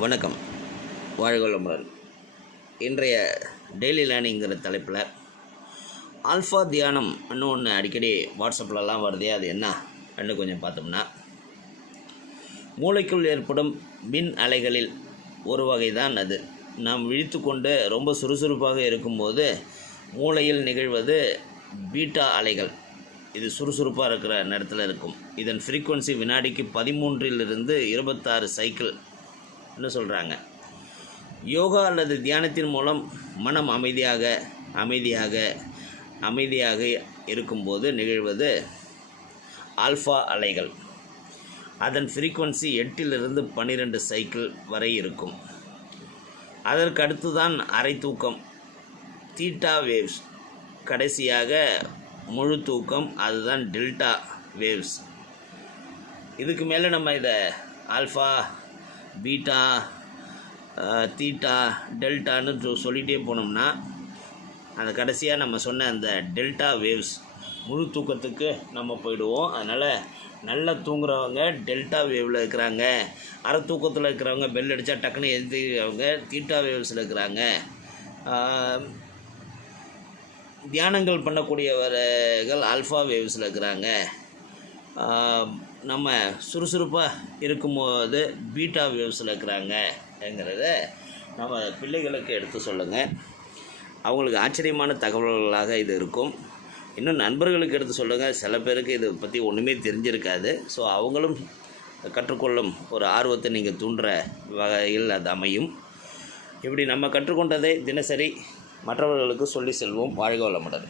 வணக்கம், வாழ்க வளமுடன். இன்றைய டெய்லி லேர்னிங்கிற தலைப்பில் ஆல்ஃபா தியானம் ஒன்று அடிக்கடி வாட்ஸ்அப்லலாம் வருதே, அது என்ன கொஞ்சம் பார்த்தோம்னா, மூளைக்குள் ஏற்படும் மின் அலைகளில் ஒரு வகை தான் அது. நாம் விழித்து கொண்டு ரொம்ப சுறுசுறுப்பாக இருக்கும்போது மூளையில் நிகழ்வது பீட்டா அலைகள். இது சுறுசுறுப்பாக இருக்கிற நேரத்தில் இருக்கும். இதன் ஃப்ரீக்குவன்சி வினாடிக்கு 13 to 26 சைக்கிள் சொல்கிறாங்க. யோகா அல்லது தியானத்தின் மூலம் மனம் அமைதியாக இருக்கும்போது நிகழ்வது ஆல்ஃபா அலைகள். அதன் ஃப்ரீக்குவன்சி 8 to 12 சைக்கிள் வரை இருக்கும். அதற்கு அடுத்து தான் அரை தூக்கம், தீட்டா வேவ்ஸ். கடைசியாக முழு தூக்கம், அதுதான் டெல்டா வேவ்ஸ். இதுக்கு மேலே நம்ம இதை ஆல்ஃபா, பீட்டா, தீட்டா, டெல்டான்னு சொல்லிகிட்டே போனோம்னா அந்த கடைசியாக நம்ம சொன்ன அந்த டெல்டா வேவ்ஸ் முழு தூக்கத்துக்கு நம்ம போயிடுவோம். அதனால் நல்லா தூங்குறவங்க டெல்டா வேவில் இருக்கிறாங்க, அரை தூக்கத்தில் இருக்கிறவங்க பெல் அடித்தா டக்குன்னு எழுந்திரிக்கிறவங்க தீட்டா வேவ்ஸில் இருக்கிறாங்க. தியானங்கள் பண்ணக்கூடியவர்கள் ஆல்ஃபா வேவ்ஸில் இருக்கிறாங்க. நம்ம சுறுசுறுப்பாக இருக்கும்போது பீட்டா வேவ்ஸில் இருக்கிறாங்கங்கிறத நம்ம பிள்ளைகளுக்கு எடுத்து சொல்லுங்கள். அவங்களுக்கு ஆச்சரியமான தகவல்களாக இது இருக்கும். இன்னும் நண்பர்களுக்கு எடுத்து சொல்லுங்கள். சில பேருக்கு இதை பற்றி ஒன்றுமே தெரிஞ்சிருக்காது. ஸோ அவங்களும் கற்றுக்கொள்ளும் ஒரு ஆர்வத்தை நீங்கள் தூண்டுற வகையில் அது அமையும். இப்படி நம்ம கற்றுக்கொண்டதை தினசரி மற்றவர்களுக்கு சொல்லி செல்வோம். வாழ்க வளமுடன்.